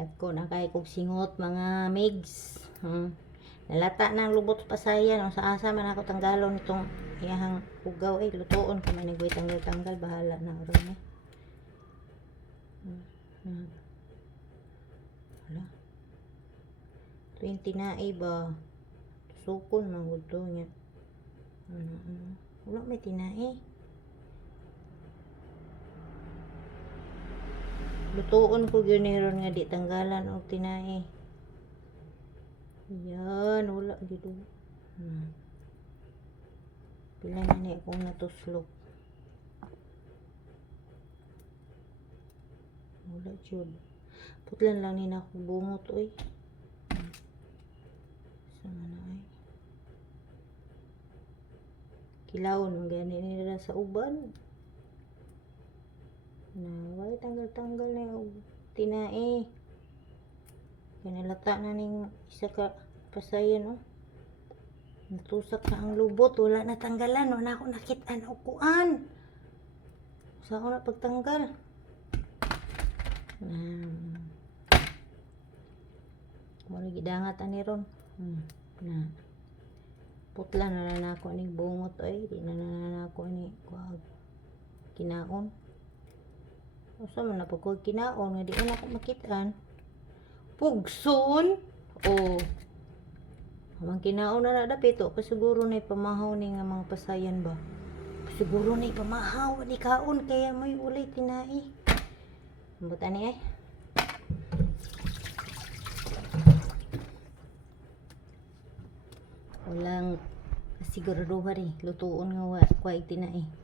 Dagko na kay kog singot mga migs. Hmm. Nalata ng lubot pasayan o sa asa man ako tanggalon itong iyahang ugaw eh lutuon ko man nagway tanggal tanggal bahala na ron eh. Hmm. Wala. 20 na eh ba? Sukon man gud to niya. Ano, ano. Wala may tinae. Lutuon ko gyud nga di tanggalan og tinae. Yan, wala oh. Hmm. Pila na ni akong natuslok. Wala jud. Putlan lang ni na ako bungot oy. Sama na ay. Kilawon gani nila sa uban. Na, wala tanggal-tanggal na yung tinae. Kanalata na ning isa ka pasayan oh. Natusak na ang lubot, wala na tanggalan, wala ako nakita na ukuan. Sa ako na pagtanggal. Hmm. Wala gidangat ani ron. Hmm. Na. Putla na lang ako ni bungot ay, di na na ako ni kuag kinaon. Usa man na pag kuag kinaon nga di ko na makitaan. Pugson. Oh. Amang kinaon na na dapito, pasiguro na pamahaw ni nga mga pasayan ba. Siguro na pamahaw ni kaon kaya may ulay tinai. Buta ni eh. Walang siguraduhan eh. Lutuon nga wa, kwa itinai.